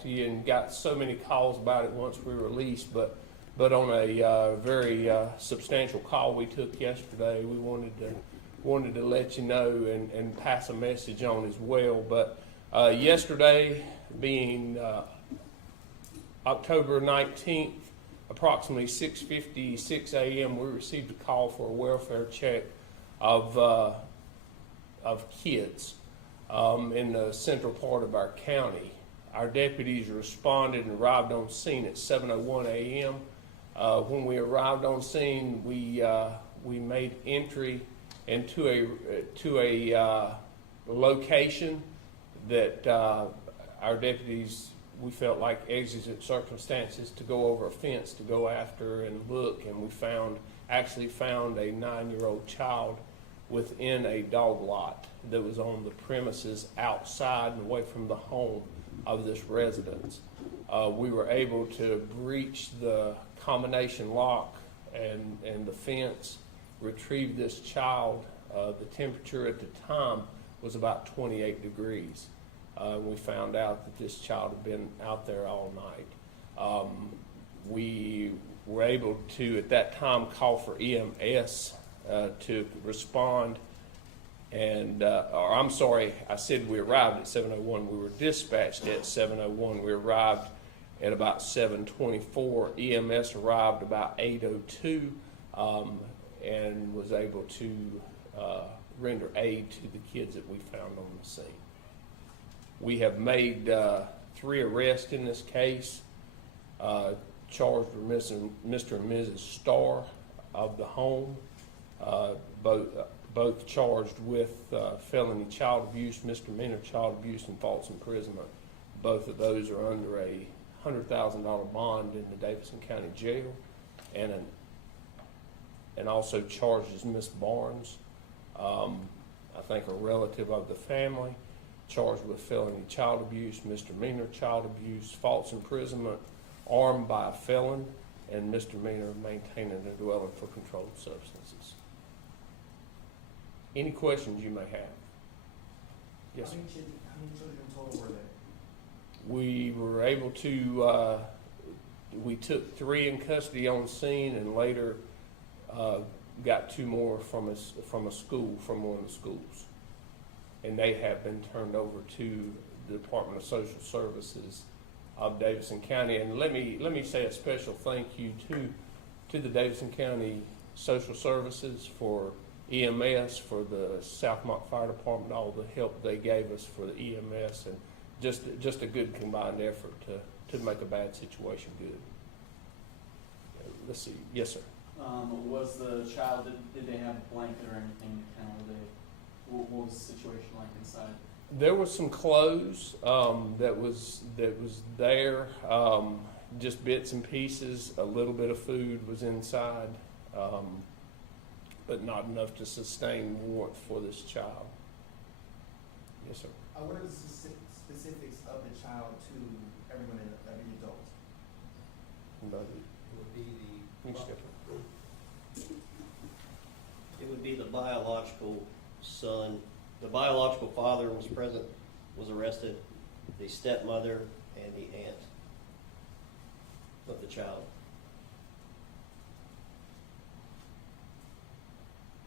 talk to you and got so many calls about it once we released, but on a very substantial call we took yesterday, we wanted to let you know and pass a message on as well. But yesterday, being October 19th, approximately 6:56 a.m., we received a call for a welfare check of kids in the central part of our county. Our deputies responded and arrived on scene at 7:01 a.m. When we arrived on scene, we made entry into a location that our deputies, we felt like exigent circumstances to go over a fence to go after and look, and we actually found a 9-year-old child within a dog lot that was on the premises outside and away from the home of this residence. We were able to breach the combination lock and the fence, retrieve this child. The temperature at the time was about 28 degrees. We found out that this child had been out there all night. We were able to, at that time, call for EMS to respond. And, or I'm sorry, I said we arrived at 7:01. We were dispatched at 7:01. We arrived at about 7:24. EMS arrived about 8:02 and was able to render aid to the kids that we found on the scene. We have made 3 arrests in this case, charged with Mr. and Mrs. Starr of the home, both charged with felony child abuse, misdemeanor child abuse, and false imprisonment. Both of those are under a $100,000 bond in the Davidson County Jail, and also charged as Miss Barnes, I think a relative of the family, charged with felony child abuse, misdemeanor child abuse, false imprisonment, armed by a felon, and misdemeanor maintaining a dwelling for controlled substances. Any questions you may have? Yes, sir. How many children total were there? We were able to, we took 3 in custody on scene, and later got 2 more from a school, from one of the schools. And they have been turned over to the Department of Social Services of Davidson County. And let me say a special thank you to the Davidson County Social Services, for EMS, for the Southmont Fire Department, all the help they gave us for the EMS, and just a good combined effort to make a bad situation good. Let's see. Yes, sir. Was the child, did they have a blanket or anything? What was the situation like inside? There was some clothes that was there, just bits and pieces. A little bit of food was inside, but not enough to sustain warrant for this child. Yes, sir. What are the specifics of the child to every adult? It would be the biological son. The biological father was present, was arrested, the stepmother, and the aunt of the child.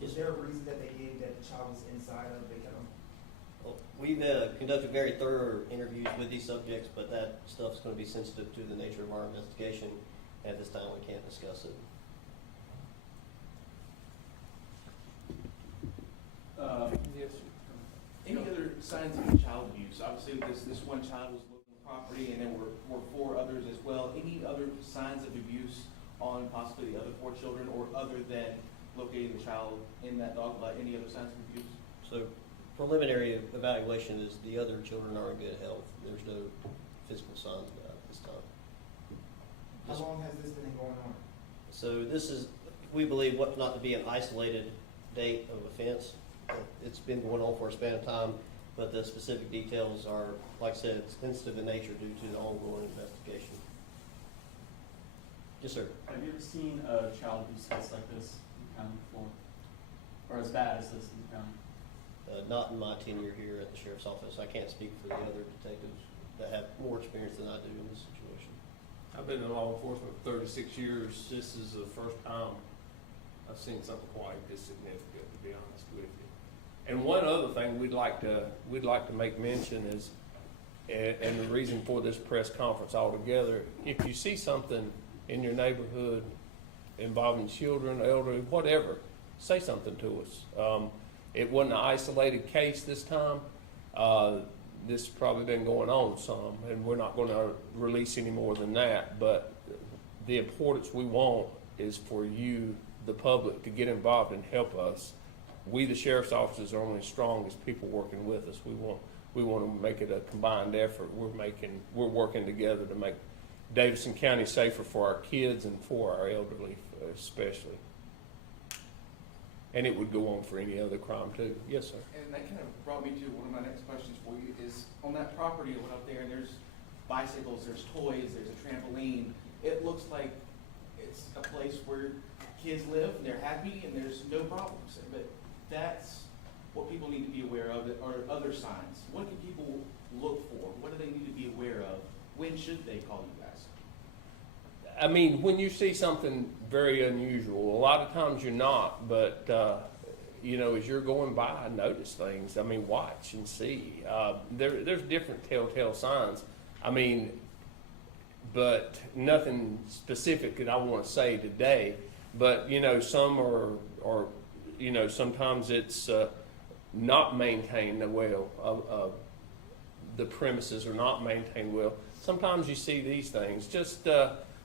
Is there a reason that they gave that the child was inside of the kennel? Well, we've conducted very thorough interviews with these subjects, but that stuff's going to be sensitive to the nature of our investigation. At this time, we can't discuss it. Yes. Any other signs of child abuse? Obviously, this one child was looking at the property, and then were 4 others as well. Any other signs of abuse on possibly the other 4 children, or other than locating the child in that dog lot? Any other signs of abuse? So, preliminary evaluation is the other children are in good health. There's no physical signs of that at this time. How long has this been going on? So this is, we believe, what not to be an isolated date of offense. It's been going on for a span of time, but the specific details are, like I said, sensitive in nature due to the ongoing investigation. Yes, sir. Have you ever seen a child abuse case like this in the county before? Or as bad as this in the county? Not in my tenure here at the Sheriff's Office. I can't speak for the other detectives. that have more experience than I do in this situation. I've been in law enforcement for 36 years. This is the first time I've seen something quite this significant, to be honest with you. And one other thing we'd like to make mention is, and the reason for this press conference altogether, if you see something in your neighborhood involving children, elderly, whatever, say something to us. It wasn't an isolated case this time. This has probably been going on some, and we're not going to release any more than that. But the importance we want is for you, the public, to get involved and help us. We, the sheriff's officers, are only as strong as people working with us. We want to make it a combined effort. We're working together to make Davidson County safer for our kids and for our elderly, especially. And it would go on for any other crime too. Yes, sir. And that kind of brought me to one of my next questions for you is, on that property I went up there, and there's bicycles, there's toys, there's a trampoline. It looks like it's a place where kids live and they're happy and there's no problems. But that's what people need to be aware of, or other signs. What can people look for? What do they need to be aware of? When should they call you guys? I mean, when you see something very unusual, a lot of times you're not, but, as you're going by, notice things. I mean, watch and see. There's different telltale signs. I mean, but nothing specific that I want to say today. But, some are sometimes it's not maintained well. The premises are not maintained well. Sometimes you see these things.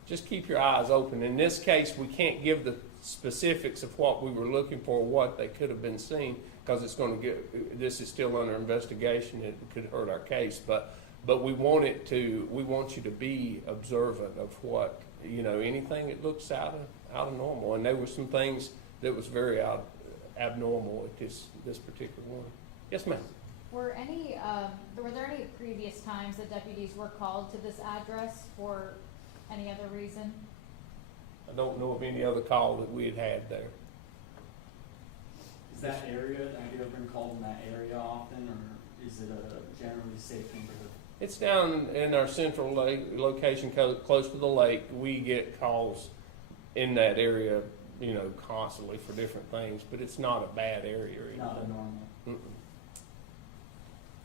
Just keep your eyes open. In this case, we can't give the specifics of what we were looking for, what they could have been seen, because this is still under investigation. It could hurt our case, but we want you to be observant of what, anything that looks out of normal. And there were some things that was very abnormal at this particular one. Yes, ma'am. Were there any previous times that deputies were called to this address for any other reason? I don't know of any other call that we had there. Is that area, have you ever been called in that area often, or is it a generally safe neighborhood? It's down in our central location, close to the lake. We get calls in that area, constantly for different things, but it's not a bad area. Not a normal. Mm-mm.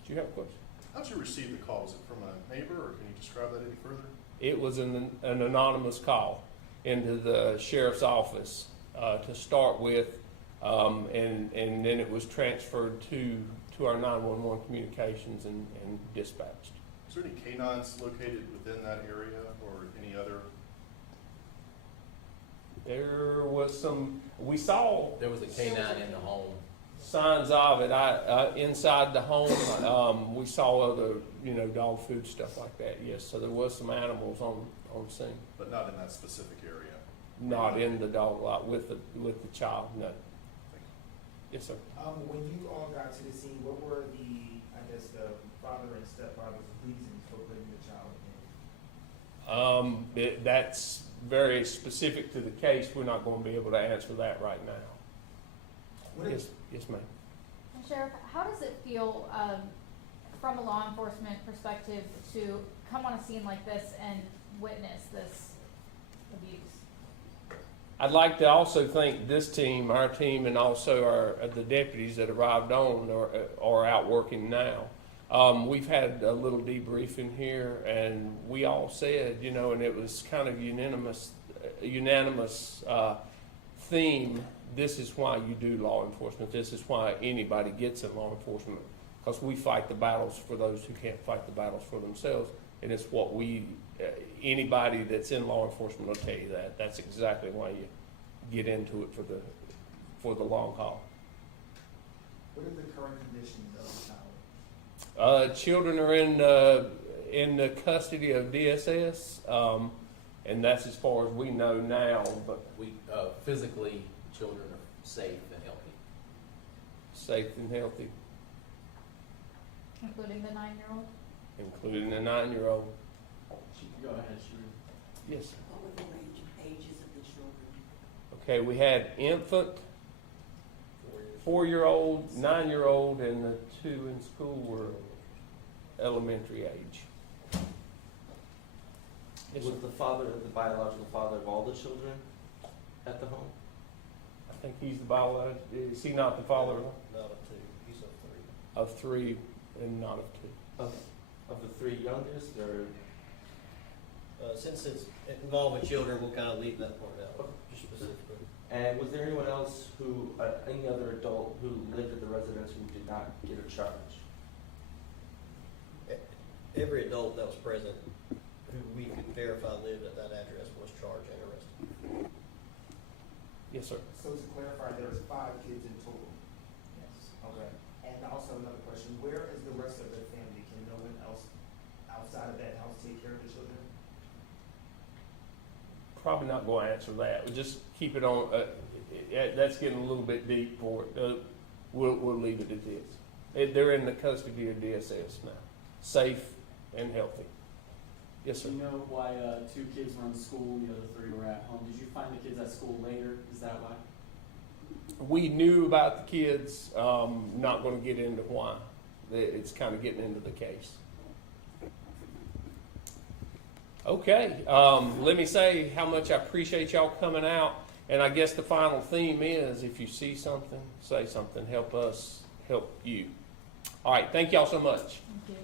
Do you have a question? How'd you receive the call? Was it from a neighbor, or can you describe that any further? It was an anonymous call into the sheriff's office to start with, and then it was transferred to our 911 communications and dispatched. Is there any canines located within that area, or any other? There was we saw There was a canine in the home. signs of it. Inside the home, we saw other, dog food, stuff like that. Yes, so there was some animals on scene. But not in that specific area? Not in the dog lot with the child. No. Yes, sir. When you all got to the scene, what were the father and stepfather's reasons for putting the child in? That's very specific to the case. We're not going to be able to answer that right now. Yes, ma'am. And Sheriff, how does it feel from a law enforcement perspective to come on a scene like this and witness this abuse? I'd like to also thank this team, our team, and also the deputies that arrived on or are out working now. We've had a little debriefing here, and we all said, and it was kind of unanimous theme. This is why you do law enforcement. This is why anybody gets in law enforcement, because we fight the battles for those who can't fight the battles for themselves, and it's what anybody that's in law enforcement will tell you that. That's exactly why you get into it for the long haul. What are the current conditions of the child? Children are in the custody of DSS, and that's as far as we know now. But We physically, children are safe and healthy. safe and healthy, Including the 9-year-old? including the 9-year-old. Go ahead, Sheree. Yes. What were the ages of the children? Okay, we had infant, 4-year-old, 9-year-old, and the 2 in school were elementary age. Yes, Was sir. the father, the biological father of all the children at the home? I think he's the biological, is he not the father Not of two, he's of three. of three and not of two? Of the three youngest, or? Since it's involving children, we'll kind of leave that part out, just specifically. And was there anyone else who, any other adult who lived at the residence who did not get a charge? Every adult that was present who we could verify lived at that address was charged and arrested. Yes, sir. So to clarify, there's 5 kids in total? Yes. Okay. And also another question, where is the rest of the family? Can no one else outside of that house take care of the children? Probably not going to answer that. We'll just keep it on, that's getting a little bit deep for it. We'll leave it at this. They're in the custody of DSS now, safe and healthy. Yes, sir. Do you know why 2 kids were in school and the other 3 were at home? Did you find the kids at school later? Is that why? We knew about the kids, not going to get into why. It's kind of getting into the case. Okay, let me say how much I appreciate y'all coming out. And I guess the final theme is, if you see something, say something. Help us help you. All right, thank y'all so much. Thank you.